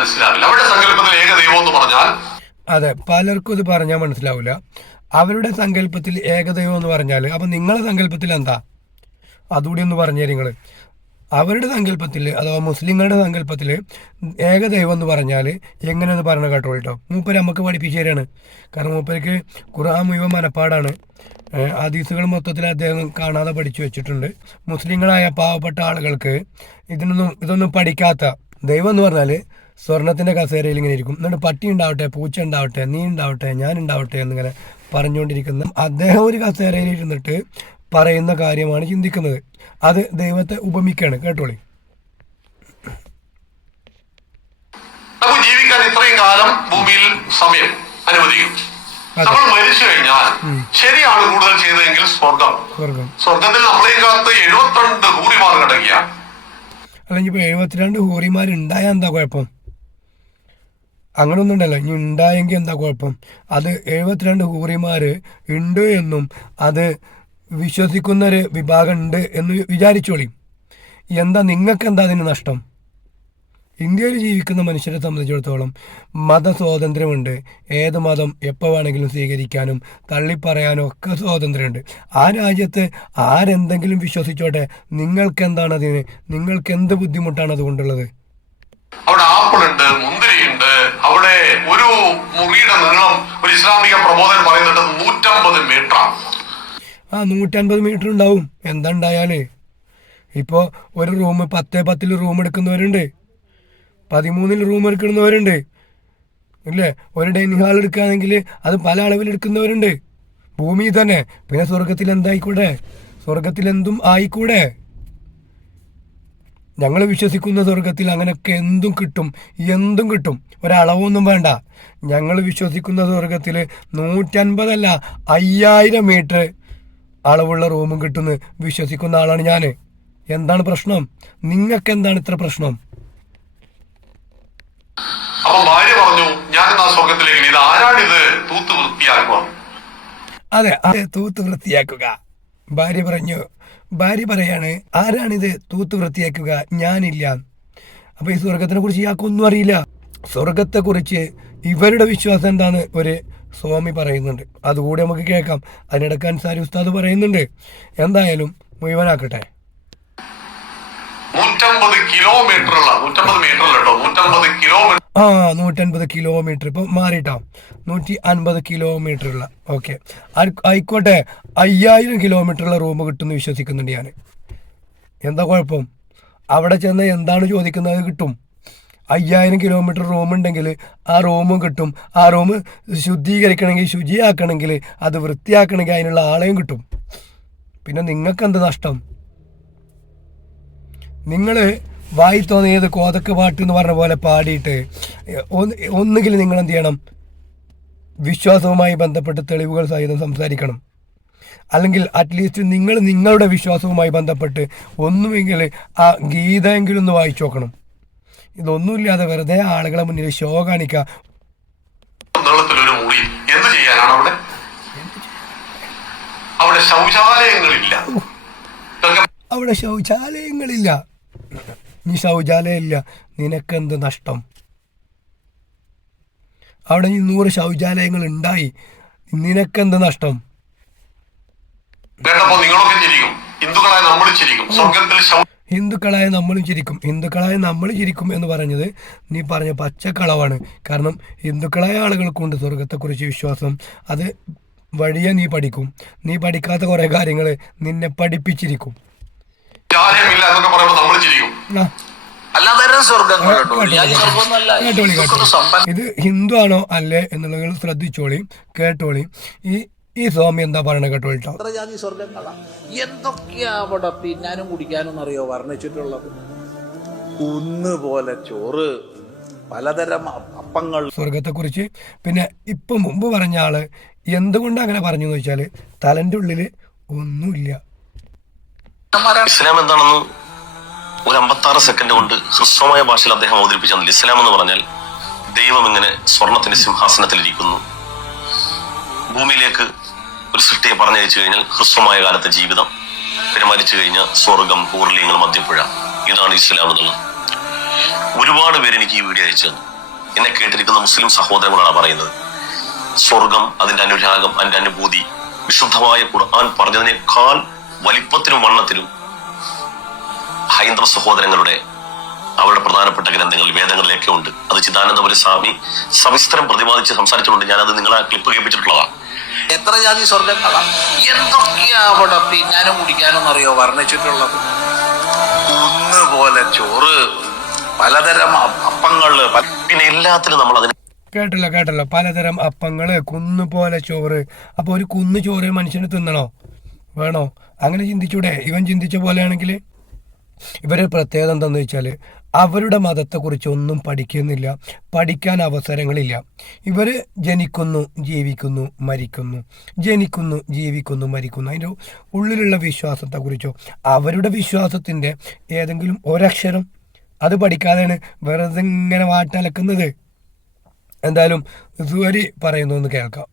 മനസ്സിലാവില്ല. അവരുടെ സങ്കല്പത്തിൽ ഏകദൈവം എന്ന് പറഞ്ഞാൽ അതെ, പലർക്കും ഇത് പറഞ്ഞാൽ മനസ്സിലാവില്ല. അവരുടെ സങ്കല്പത്തിൽ ഏകദൈവം എന്ന് പറഞ്ഞാൽ അപ്പൊ നിങ്ങളുടെ സങ്കല്പത്തിൽ എന്താ, അതുകൂടി ഒന്ന് പറഞ്ഞു നിങ്ങൾ. അവരുടെ സങ്കല്പത്തിൽ അഥവാ മുസ്ലിങ്ങളുടെ സങ്കല്പത്തിൽ ഏകദൈവം എന്ന് പറഞ്ഞാൽ എങ്ങനെയെന്ന് പറഞ്ഞ കേട്ടോ കേട്ടോ. മൂപ്പര് നമുക്ക് പഠിപ്പിച്ചു തരാണ്. കാരണം മൂപ്പർക്ക് ഖുർആൻ മുഴുവൻ മനപ്പാടാണ്. ഹദീസുകൾ മൊത്തത്തിൽ അദ്ദേഹം കാണാതെ പഠിച്ചു വെച്ചിട്ടുണ്ട്. മുസ്ലിങ്ങളായ പാവപ്പെട്ട ആളുകൾക്ക് ഇതൊന്നും പഠിക്കാത്ത ദൈവം എന്ന് പറഞ്ഞാൽ സ്വർണത്തിൻ്റെ കസേരയിൽ ഇങ്ങനെ ഇരിക്കും. എന്നിട്ട് പട്ടി ഉണ്ടാവട്ടെ, പൂച്ച ഉണ്ടാവട്ടെ, നീ ഉണ്ടാവട്ടെ, ഞാൻ ഉണ്ടാവട്ടെ എന്നിങ്ങനെ പറഞ്ഞുകൊണ്ടിരിക്കുന്ന അദ്ദേഹം ഒരു കസേരയിൽ ഇരുന്നിട്ട് പറയുന്ന കാര്യമാണ് ചിന്തിക്കുന്നത്. അത് ദൈവത്തെ ഉപമിക്കാണ്. കേട്ടോളി. നമുക്ക് ജീവിക്കാൻ ഇത്രയും കാലം ഭൂമിയിൽ സമയം അനുവദിക്കും. നമ്മൾ മരിച്ചു കഴിഞ്ഞാൽ ശരിയാണ് കൂടുതൽ ചെയ്തതെങ്കിൽ സ്വർഗത്തിൽ നമ്മളെ കാലത്ത് 72 ഹൂറിമാർ കിടക്കുക. അല്ലെങ്കിൽ ഇപ്പൊ 72 ഹൂറിമാരുണ്ടായ എന്താ കുഴപ്പം? അങ്ങനെ ഒന്നും ഉണ്ടല്ലോ. ഇനി ഉണ്ടായെങ്കിൽ എന്താ കുഴപ്പം? അത് 72 ഹൂറിമാര് ഉണ്ട് എന്നും അത് വിശ്വസിക്കുന്നൊരു വിഭാഗം ഉണ്ട് എന്ന് വിചാരിച്ചോളി. എന്താ നിങ്ങൾക്ക് എന്താ അതിന് നഷ്ടം? ഇന്ത്യയിൽ ജീവിക്കുന്ന മനുഷ്യരെ സംബന്ധിച്ചിടത്തോളം മതസ്വാതന്ത്ര്യമുണ്ട്. ഏത് മതം എപ്പോൾ വേണമെങ്കിലും സ്വീകരിക്കാനും തള്ളിപ്പറയാനും ഒക്കെ സ്വാതന്ത്ര്യമുണ്ട്. ആ രാജ്യത്ത് ആരെന്തെങ്കിലും വിശ്വസിച്ചോട്ടെ. നിങ്ങൾക്ക് എന്താണ് അതിന്? നിങ്ങൾക്ക് എന്ത് ബുദ്ധിമുട്ടാണ് അതുകൊണ്ടുള്ളത്? അവിടെ ആപ്പിൾ ഉണ്ട്, മുന്തിരിയുണ്ട്. അവിടെ ഒരു മുറിയുടെ നീളം ഒരു ഇസ്ലാമിക പ്രബോധനം പറയുന്നുണ്ട് 150 മീറ്റർ. 150 മീറ്റർ ഉണ്ടാവും. എന്താ ഉണ്ടായാല്? ഇപ്പോൾ ഒരു റൂം 10 റൂം എടുക്കുന്നവരുണ്ട്, 13 റൂം എടുക്കുന്നവരുണ്ട്, ഇല്ലേ? ഒരു ഡൈനിങ് ഹാൾ എടുക്കുകയാണെങ്കിൽ അത് പല അളവിൽ എടുക്കുന്നവരുണ്ട് ഭൂമി തന്നെ. പിന്നെ സ്വർഗത്തിൽ എന്തായിക്കൂടെ? സ്വർഗത്തിൽ എന്തും ആയിക്കൂടെ? ഞങ്ങൾ വിശ്വസിക്കുന്ന സ്വർഗത്തിൽ അങ്ങനെയൊക്കെ എന്തും കിട്ടും. ഒരളവൊന്നും വേണ്ട. ഞങ്ങൾ വിശ്വസിക്കുന്ന സ്വർഗത്തിൽ 150 അല്ല 5000 മീറ്റർ അളവുള്ള റൂമും കിട്ടുമെന്ന് വിശ്വസിക്കുന്ന ആളാണ് ഞാൻ. എന്താണ് പ്രശ്നം? നിങ്ങൾക്ക് എന്താണ് ഇത്ര പ്രശ്നം? അപ്പൊ ഭാര്യ പറഞ്ഞു, ഞാൻ സ്വർഗത്തിലേക്ക്. ഇത് ആരാണിത് തൂത്ത് വൃത്തിയാക്കുക? അതെ, തൂത്ത് വൃത്തിയാക്കുക. ഭാര്യ പറയാണ്, ആരാണിത് തൂത്ത് വൃത്തിയാക്കുക? ഞാനില്ല. അപ്പൊ ഈ സ്വർഗത്തിനെ കുറിച്ച് ഇയാൾക്കൊന്നും അറിയില്ല. സ്വർഗത്തെ കുറിച്ച് ഇവരുടെ വിശ്വാസം എന്താന്ന് ഒരു സ്വാമി പറയുന്നുണ്ട്. അതുകൂടി നമുക്ക് കേൾക്കാം. അതിനിടയ്ക്ക് അൻസാരി ഉസ്താദ് പറയുന്നുണ്ട്. എന്തായാലും മുഴുവനാക്കട്ടെ. 150 കിലോമീറ്റർ 150 കിലോമീറ്റർ ഇപ്പൊ മാറിയിട്ടോ. 150 കിലോമീറ്റർ ഉള്ള ഓക്കെ ആയിക്കോട്ടെ. 5000 കിലോമീറ്ററുള്ള റൂം കിട്ടുമെന്ന് വിശ്വസിക്കുന്നുണ്ട് ഞാൻ. എന്താ കുഴപ്പം? അവിടെ ചെന്ന് എന്താണ് ചോദിക്കുന്നത് കിട്ടും. 5000 കിലോമീറ്റർ റൂം ഉണ്ടെങ്കിൽ ആ റൂമും കിട്ടും. ആ റൂം ശുദ്ധീകരിക്കണമെങ്കിൽ, ശുചിയാക്കണമെങ്കിൽ, അത് വൃത്തിയാക്കണമെങ്കിൽ അതിനുള്ള ആളെയും കിട്ടും. പിന്നെ നിങ്ങൾക്ക് എന്ത് നഷ്ടം? നിങ്ങൾ വായി തോന്നിയത് കോതക്ക് പാട്ട് എന്ന് പറഞ്ഞ പോലെ പാടിയിട്ട് ഒന്നുകിൽ നിങ്ങൾ എന്ത് ചെയ്യണം? വിശ്വാസവുമായി ബന്ധപ്പെട്ട് തെളിവുകൾ സഹിതം സംസാരിക്കണം. അല്ലെങ്കിൽ അറ്റ്ലീസ്റ്റ് നിങ്ങൾ നിങ്ങളുടെ വിശ്വാസവുമായി ബന്ധപ്പെട്ട് ഒന്നുമെങ്കിൽ ആ ഗീതയെങ്കിലും ഒന്ന് വായിച്ചു നോക്കണം. ഇതൊന്നുമില്ലാതെ വെറുതെ ആളുകളെ മുന്നിൽ ഷോ കാണിക്കുക. അവിടെ ശൗചാലയങ്ങളില്ല. നീ ശൗചാലയമില്ല, നിനക്കെന്ത് നഷ്ടം? അവിടെ 100 ശൗചാലയങ്ങൾ ഉണ്ടായി, നിനക്കെന്ത് നഷ്ടം? ഹിന്ദുക്കളായ നമ്മളും ചിരിക്കും എന്ന് പറഞ്ഞത് നീ പറഞ്ഞ പച്ചക്കളവാണ്. കാരണം ഹിന്ദുക്കളായ ആളുകൾക്കുണ്ട് സ്വർഗത്തെക്കുറിച്ച് വിശ്വാസം. അത് വഴിയെ നീ പഠിക്കും. നീ പഠിക്കാത്ത കുറെ കാര്യങ്ങൾ നിന്നെ പഠിപ്പിച്ചിരിക്കും. ഇത് ഹിന്ദു ആണോ അല്ലേ എന്നുള്ളത് ശ്രദ്ധിച്ചോളി, കേട്ടോളി. ഈ സ്വാമി എന്താ പറയണ കേട്ടോ. എന്തൊക്കെയാ അവിടെ തിന്നാനും കുടിക്കാനും അറിയോ വർണ്ണിച്ചിട്ടുള്ളത്? കുന്നുപോലെ ചോറ്, പലതരം അപ്പങ്ങൾ, സ്വർഗത്തെ കുറിച്ച്. പിന്നെ ഇപ്പൊ മുമ്പ് പറഞ്ഞ ആള് എന്തുകൊണ്ട് അങ്ങനെ പറഞ്ഞു എന്ന് വെച്ചാല് തലന്റെ ഉള്ളില് ഒന്നുമില്ല. ഇസ്ലാം എന്താണെന്ന് ഒരു 56 സെക്കൻഡ് കൊണ്ട് ഹ്രസ്വമായ ഭാഷയിൽ അദ്ദേഹം അവതരിപ്പിച്ചു. ഇസ്ലാം എന്ന് പറഞ്ഞാൽ ദൈവം ഇങ്ങനെ സ്വർണത്തിന്റെ സിംഹാസനത്തിലിരിക്കുന്നു. ഭൂമിയിലേക്ക് ഒരു സൃഷ്ടിയെ പറഞ്ഞയച്ചു കഴിഞ്ഞാൽ ഹ്രസ്വമായ കാലത്തെ ജീവിതം, പിന്നെ മരിച്ചു കഴിഞ്ഞാൽ സ്വർഗം, പൂർലിംഗങ്ങൾ, മധ്യപ്പുഴ. ഇതാണ് ഇസ്ലാം എന്നുള്ളത്. ഒരുപാട് പേര് എനിക്ക് ഈ വീഡിയോ അയച്ചു തന്നു. എന്നെ കേട്ടിരിക്കുന്ന മുസ്ലിം സഹോദരങ്ങളാണ് പറയുന്നത്. സ്വർഗം, അതിന്റെ അനുരാഗം, അതിന്റെ അനുഭൂതി വിശുദ്ധമായ ഖുർആൻ പറഞ്ഞതിനേക്കാൾ വലിപ്പത്തിലും വണ്ണത്തിലും ഹൈന്ദവ സഹോദരങ്ങളുടെ അവരുടെ പ്രധാനപ്പെട്ട ഗ്രന്ഥങ്ങൾ, വേദങ്ങളിലൊക്കെ ഉണ്ട്. അത് ചിദാനന്ദപുരി സ്വാമി സവിസ്തരം പ്രതിപാദിച്ച് സംസാരിച്ചിട്ടുണ്ട്. ഞാനത് നിങ്ങളെ ആ ക്ലിപ്പ് കേൾപ്പിച്ചിട്ടുള്ളതാണ്. എത്ര ജാതി സ്വർഗങ്ങളാ, എന്തൊക്കെയാ അവിടെ തിന്നാനും കുടിക്കാനും അറിയോ വർണ്ണിച്ചിട്ടുള്ളത്. കുന്നുപോലെ ചോറ്, പലതരം അപ്പങ്ങള്, പിന്നെ എല്ലാത്തിലും നമ്മൾ അതിന് കേട്ടല്ലോ പലതരം അപ്പങ്ങള്, കുന്നുപോലെ ചോറ്. അപ്പൊ ഒരു കുന്ന് ചോറ് മനുഷ്യന് തിന്നണോ? വേണോ? അങ്ങനെ ചിന്തിച്ചൂടെ? ഇവൻ ചിന്തിച്ച പോലെയാണെങ്കിൽ ഇവരുടെ പ്രത്യേകത എന്താണെന്ന് വെച്ചാൽ അവരുടെ മതത്തെക്കുറിച്ച് ഒന്നും പഠിക്കുന്നില്ല, പഠിക്കാൻ അവസരങ്ങളില്ല. ഇവർ ജനിക്കുന്നു, ജീവിക്കുന്നു, മരിക്കുന്നു, ജനിക്കുന്നു, ജീവിക്കുന്നു, മരിക്കുന്നു. അതിൻ്റെ ഉള്ളിലുള്ള വിശ്വാസത്തെക്കുറിച്ചോ അവരുടെ വിശ്വാസത്തിൻ്റെ ഏതെങ്കിലും ഒരക്ഷരം അത് പഠിക്കാതെയാണ് വെറുതെ ഇങ്ങനെ വാട്ടലക്കുന്നത്. എന്തായാലും ഇതുവരെ പറയുന്നു എന്ന് കേൾക്കാം.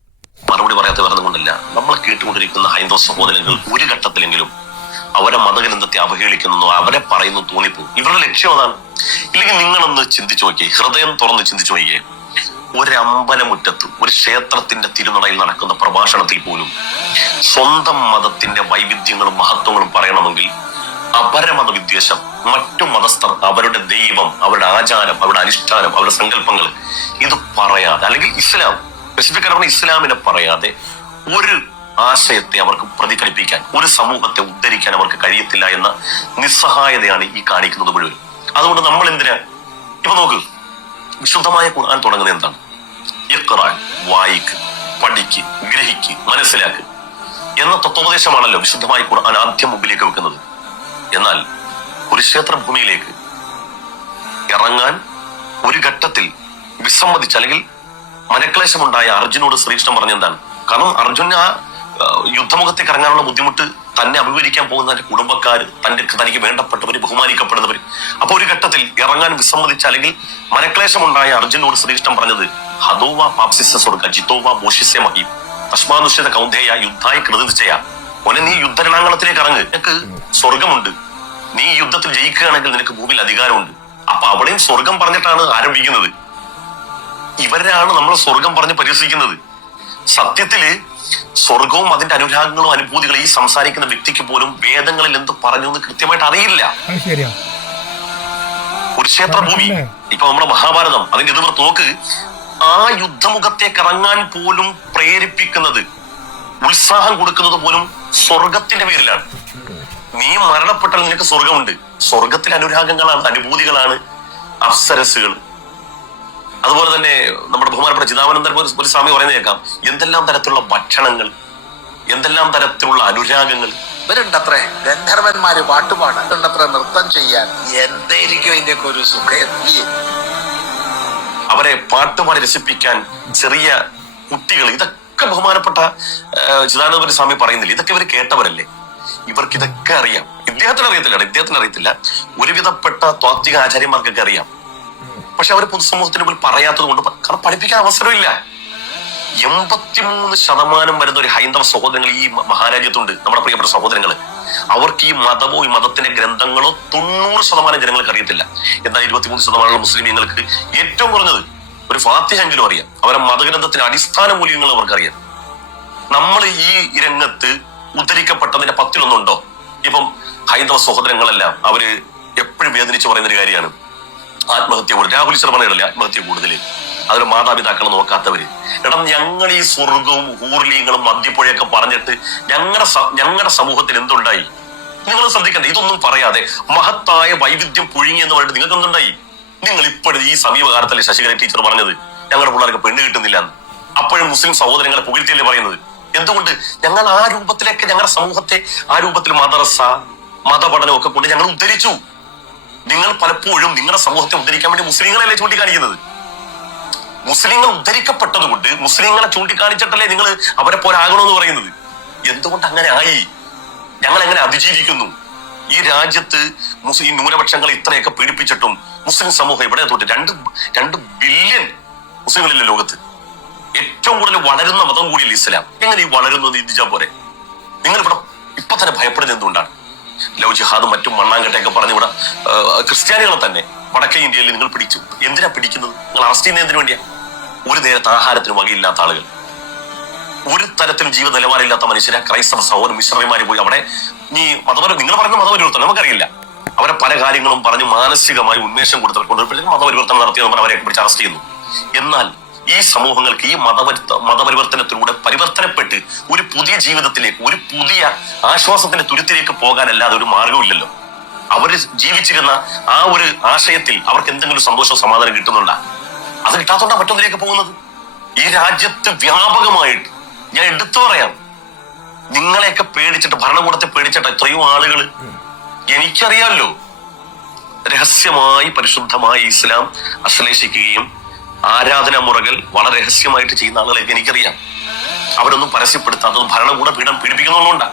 മറുപടി പറയാത്ത വേറെ കൊണ്ടല്ല, നമ്മൾ കേട്ടുകൊണ്ടിരിക്കുന്ന ഹൈന്ദവ സഹോദരങ്ങൾ ഒരു ഘട്ടത്തിലെങ്കിലും അവരെ മതഗ്രന്ഥത്തെ അവഹേളിക്കുന്നു, അവരെ പറയുന്നു തോന്നിപ്പോകും. ഇവരുടെ ലക്ഷ്യം അതാണ്. ഇല്ലെങ്കിൽ നിങ്ങളൊന്ന് ചിന്തിച്ചു നോക്കിയേ, ഹൃദയം തുറന്ന് ചിന്തിച്ചു നോക്കിയേ. ഒരമ്പലമുറ്റത്ത്, ഒരു ക്ഷേത്രത്തിന്റെ തിരുനടയിൽ നടക്കുന്ന പ്രഭാഷണത്തിൽ പോലും സ്വന്തം മതത്തിന്റെ വൈവിധ്യങ്ങളും മഹത്വങ്ങളും പറയണമെങ്കിൽ അപരമത വിദ്വേഷം, മറ്റു മതസ്ഥർ അവരുടെ ദൈവം, അവരുടെ ആചാരം, അവരുടെ അനുഷ്ഠാനം, അവരുടെ സങ്കല്പങ്ങൾ ഇത് പറയാതെ, അല്ലെങ്കിൽ ഇസ്ലാം സ്പെസിഫിക്കായി ഇസ്ലാമിനെ പറയാതെ ഒരു ആശയത്തെ അവർക്ക് പ്രതിഫലിപ്പിക്കാൻ, ഒരു സമൂഹത്തെ ഉദ്ധരിക്കാൻ അവർക്ക് കഴിയത്തില്ല എന്ന നിസ്സഹായതയാണ് ഈ കാണിക്കുന്നത് മുഴുവൻ. അതുകൊണ്ട് നമ്മൾ എന്തിനാ ഇപ്പൊ നോക്ക്, വിശുദ്ധമായ ഖുർആൻ തുടങ്ങുന്നത് എന്താണ്? ഇഖ്റ, വായിക്ക്, പഠിക്ക്, ഗ്രഹിക്ക്, മനസ്സിലാക്ക് എന്ന തത്വോപദേശമാണല്ലോ വിശുദ്ധമായ ഖുർആൻ ആദ്യം മുമ്പിലേക്ക് വെക്കുന്നത്. എന്നാൽ കുരുക്ഷേത്ര ഭൂമിയിലേക്ക് ഇറങ്ങാൻ ഒരു ഘട്ടത്തിൽ വിസമ്മതിച്ച്, അല്ലെങ്കിൽ മനക്ലേശമുണ്ടായ അർജുനോട് ശ്രീകൃഷ്ണൻ പറഞ്ഞെന്താണ്? കാരണം അർജുന ആ യുദ്ധമുഖത്തേക്ക് ഇറങ്ങാനുള്ള ബുദ്ധിമുട്ട് തന്നെ അഭിമുഖീകരിക്കാൻ പോകുന്ന തന്റെ കുടുംബക്കാർ, തനിക്ക് വേണ്ടപ്പെട്ടവര്, ബഹുമാനിക്കപ്പെടുന്നവര്. അപ്പൊ ഒരു ഘട്ടത്തിൽ ഇറങ്ങാൻ വിസമ്മതിച്ച, അല്ലെങ്കിൽ മനക്ലേശമുണ്ടായ അർജുനോട് ശ്രീകൃഷ്ണൻ പറഞ്ഞത് ഹദോവ പാപ്സിസ സ്വർഗ ജിതോവ മോഷിസ്യ മഹീം തസ്മാനുഷ്ഠിത കൗന്ദേയ യുദ്ധായി കൃതനിശ്ചയ. ഓനെ നീ യുദ്ധരണാങ്കണത്തിലേക്ക് ഇറങ്ങ്, നിനക്ക് സ്വർഗമുണ്ട്. നീ യുദ്ധത്തിൽ ജയിക്കുകയാണെങ്കിൽ നിനക്ക് ഭൂമിയിൽ അധികാരമുണ്ട്. അപ്പൊ അവിടെയും സ്വർഗം പറഞ്ഞിട്ടാണ് ആരംഭിക്കുന്നത്. ഇവരാണ് നമ്മൾ സ്വർഗം പറഞ്ഞ് പരിഹസിക്കുന്നത്. സത്യത്തില് സ്വർഗവും അതിന്റെ അനുരാഗങ്ങളും അനുഭൂതികളും ഈ സംസാരിക്കുന്ന വ്യക്തിക്ക് പോലും വേദങ്ങളിൽ എന്ത് പറഞ്ഞു എന്ന് കൃത്യമായിട്ട് അറിയില്ല. കുരുക്ഷേത്ര ഭൂമി, ഇപ്പൊ നമ്മുടെ മഹാഭാരതം, അതിന്റെ എതിർത്ത് നോക്ക്. ആ യുദ്ധമുഖത്തേക്ക് ഇറങ്ങാൻ പോലും പ്രേരിപ്പിക്കുന്നത്, ഉത്സാഹം കൊടുക്കുന്നത് പോലും സ്വർഗത്തിന്റെ പേരിലാണ്. നീ മരണപ്പെട്ടാൽ നിനക്ക് സ്വർഗമുണ്ട്. സ്വർഗത്തിലെ അനുരാഗങ്ങളാണ്, അനുഭൂതികളാണ്, അപ്സരസുകൾ. അതുപോലെ തന്നെ നമ്മുടെ ബഹുമാനപ്പെട്ട ചിദാനന്ദൻ ഒരു സ്വാമി പറയുന്നത് കേൾക്കാം, എന്തെല്ലാം തരത്തിലുള്ള ഭക്ഷണങ്ങൾ, എന്തെല്ലാം തരത്തിലുള്ള അനുരാഗങ്ങൾ. ഇവരുണ്ടത്രേ ഗന്ധർവന്മാര് പാട്ടുപാടുണ്ടത്രേ, നൃത്തം ചെയ്യാൻ. എന്തായിരിക്കും ഇതിന്റെയൊക്കെ ഒരു സുഖം? അവരെ പാട്ടുപാടി രസിപ്പിക്കാൻ ചെറിയ കുട്ടികൾ. ഇതൊക്കെ ബഹുമാനപ്പെട്ട ചിദാനന്ദപുരി സ്വാമി പറയുന്നില്ല. ഇതൊക്കെ ഇവർ കേട്ടവരല്ലേ, ഇവർക്ക് ഇതൊക്കെ അറിയാം. ഇദ്ദേഹത്തിന് അറിയത്തില്ല, ഒരുവിധപ്പെട്ട താത്വിക ആചാര്യന്മാർക്കൊക്കെ അറിയാം. പക്ഷെ അവർ പൊതുസമൂഹത്തിന് മുമ്പിൽ പറയാത്തത് കൊണ്ട്, കാരണം പഠിപ്പിക്കാൻ അവസരമില്ല. 83% വരുന്ന ഒരു ഹൈന്ദവ സഹോദരങ്ങൾ ഈ മഹാരാജ്യത്തുണ്ട്. നമ്മുടെ പ്രിയപ്പെട്ട സഹോദരങ്ങൾ, അവർക്ക് ഈ മതമോ ഈ മതത്തിന്റെ ഗ്രന്ഥങ്ങളോ 90% ജനങ്ങൾക്ക് അറിയത്തില്ല. എന്നാൽ 23% മുസ്ലിമീങ്ങൾക്ക് ഏറ്റവും കുറഞ്ഞത് ഒരു ഫാത്തിഹെങ്കിലും അറിയാം. അവരുടെ മതഗ്രന്ഥത്തിന്റെ അടിസ്ഥാന മൂല്യങ്ങൾ അവർക്കറിയാം. നമ്മൾ ഈ രംഗത്ത് ഉദ്ധരിക്കപ്പെട്ടതിന്റെ 10-1 ഇപ്പം ഹൈന്ദവ സഹോദരങ്ങളെല്ലാം അവര് എപ്പോഴും വേദനിച്ച് പറയുന്ന ഒരു കാര്യമാണ് ആത്മഹത്യ കൂടുതൽ. രാഹുൽ ശർമ്മയുടെ ആത്മഹത്യ കൂടുതൽ, അതിന് മാതാപിതാക്കളെ നോക്കാത്തവര്. എടാ, ഞങ്ങൾ ഈ സ്വർഗവും ഊർലീങ്ങളും മദ്യപ്പുഴയൊക്കെ പറഞ്ഞിട്ട് ഞങ്ങളുടെ സമൂഹത്തിൽ എന്തുണ്ടായി? നിങ്ങൾ ശ്രദ്ധിക്കണ്ടേ? ഇതൊന്നും പറയാതെ മഹത്തായ വൈവിധ്യം പുഴുങ്ങി എന്ന് പറഞ്ഞിട്ട് നിങ്ങൾക്ക് എന്തുണ്ടായി? നിങ്ങൾ ഇപ്പോഴും ഈ സമീപകാലത്തല്ലേ ശശികല ടീച്ചർ പറഞ്ഞത് ഞങ്ങളുടെ പിള്ളേർക്ക് പെണ്ണ് കിട്ടുന്നില്ല എന്ന്? അപ്പോഴും മുസ്ലിം സഹോദരങ്ങളെ പുകഴ്ത്തിയല്ലേ പറയുന്നത്? എന്തുകൊണ്ട്? ഞങ്ങൾ ആ രൂപത്തിലേക്ക് ഞങ്ങളുടെ സമൂഹത്തെ ആ രൂപത്തിൽ മദ്രസ, മതപഠനം ഒക്കെ കൊണ്ട് ഞങ്ങൾ ഉദ്ധരിച്ചു. നിങ്ങൾ പലപ്പോഴും നിങ്ങളുടെ സമൂഹത്തെ ഉദ്ധരിക്കാൻ വേണ്ടി മുസ്ലിങ്ങളല്ലേ ചൂണ്ടിക്കാണിക്കുന്നത്. മുസ്ലിങ്ങൾ ഉദ്ധരിക്കപ്പെട്ടത് കൊണ്ട് മുസ്ലിങ്ങളെ ചൂണ്ടിക്കാണിച്ചിട്ടല്ലേ നിങ്ങൾ അവരെ പോലെ ആകണമെന്ന് പറയുന്നത്. എന്തുകൊണ്ട് അങ്ങനെ ആയി? ഞങ്ങൾ എങ്ങനെ അതിജീവിക്കുന്നു? ഈ രാജ്യത്ത് മുസ്ലിം ന്യൂനപക്ഷങ്ങളെ ഇത്രയൊക്കെ പീഡിപ്പിച്ചിട്ടും മുസ്ലിം സമൂഹം ഇവിടെ തൊട്ട് 2 ബില്യൺ മുസ്ലിങ്ങളില്ലേ ലോകത്ത്? ഏറ്റവും കൂടുതൽ വളരുന്ന മതം കൂടിയല്ല ഇസ്ലാം. എങ്ങനെ ഈ വളരുന്നത് ചിന്തിച്ചാൽ പോരെ? നിങ്ങൾ ഇവിടെ ഇപ്പൊ തന്നെ ഭയപ്പെടുന്നത് എന്തുകൊണ്ടാണ്? ലവ് ജിഹാദും മറ്റും മണ്ണാങ്കട്ടയൊക്കെ പറഞ്ഞ് ഇവിടെ ക്രിസ്ത്യാനികളെ തന്നെ വടക്കേ ഇന്ത്യയിൽ നിങ്ങൾ പിടിച്ചു. എന്തിനാ പിടിക്കുന്നത്? നിങ്ങൾ അറസ്റ്റ് ചെയ്യുന്നതിന് വേണ്ടിയാ? ഒരു നേരത്തെ ആഹാരത്തിന് വകയില്ലാത്ത ആളുകൾ, ഒരു തരത്തിലും ജീവിത നിലവാരമില്ലാത്ത മനുഷ്യരെ ക്രൈസ്തവ സഹോദര മിഷണറിമാര് പോയി അവിടെ നിങ്ങൾ പറയുന്ന മതപരിവർത്തനം നമുക്കറിയില്ല. അവരെ പല കാര്യങ്ങളും പറഞ്ഞ് മാനസികമായി ഉന്മേഷം കൊടുത്തവർക്ക് മതപരിവർത്തനം നടത്തിയെന്ന് അവരെ പിടിച്ച് അറസ്റ്റ് ചെയ്യുന്നു. എന്നാൽ ഈ സമൂഹങ്ങൾക്ക് ഈ മതപരിവർത്തനത്തിലൂടെ പരിവർത്തനപ്പെട്ട് ഒരു പുതിയ ജീവിതത്തിലേക്ക്, ഒരു പുതിയ ആശ്വാസത്തിന്റെ തുരുത്തിലേക്ക് പോകാനല്ലാതെ ഒരു മാർഗമില്ലല്ലോ. അവർ ജീവിച്ചിരുന്ന ആ ഒരു ആശയത്തിൽ അവർക്ക് എന്തെങ്കിലും സന്തോഷവും സമാധാനം കിട്ടുന്നുണ്ടാ? അത് കിട്ടാത്തോണ്ടാ മറ്റൊന്നിലേക്ക് പോകുന്നത്. ഈ രാജ്യത്ത് വ്യാപകമായിട്ട് ഞാൻ എടുത്തു പറയാം, നിങ്ങളെയൊക്കെ പേടിച്ചിട്ട്, ഭരണകൂടത്തെ പേടിച്ചിട്ട് എത്രയോ ആളുകൾ, എനിക്കറിയാമല്ലോ, രഹസ്യമായി പരിശുദ്ധമായി ഇസ്ലാം ആശ്ലേഷിക്കുകയും ആരാധനാ മുറകൾ വളരെ രഹസ്യമായിട്ട് ചെയ്യുന്ന ആളുകളെയൊക്കെ എനിക്കറിയാം. അവരൊന്നും പരസ്യപ്പെടുത്താത്തത് ഭരണകൂട പീഡിപ്പിക്കുന്നുണ്ടാ.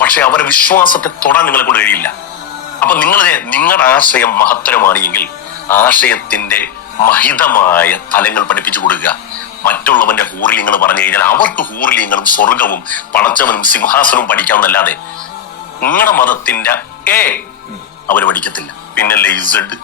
പക്ഷെ അവരുടെ വിശ്വാസത്തെ തൊടാൻ നിങ്ങളെ കൊണ്ട് കഴിയില്ല. അപ്പൊ നിങ്ങളുടെ ആശയം മഹത്തരമാണ് എങ്കിൽ ആശയത്തിന്റെ മഹിതമായ തലങ്ങൾ പഠിപ്പിച്ചു കൊടുക്കുക. മറ്റുള്ളവന്റെ ഹൂറിലിങ്ങൾ പറഞ്ഞു കഴിഞ്ഞാൽ അവർക്ക് ഹൂറിലിങ്ങളും സ്വർഗവും പടച്ചവനും സിംഹാസനവും പഠിക്കാമെന്നല്ലാതെ നിങ്ങളുടെ മതത്തിന്റെ അവര് പഠിക്കത്തില്ല. പിന്നല്ലേ ഇസഡ്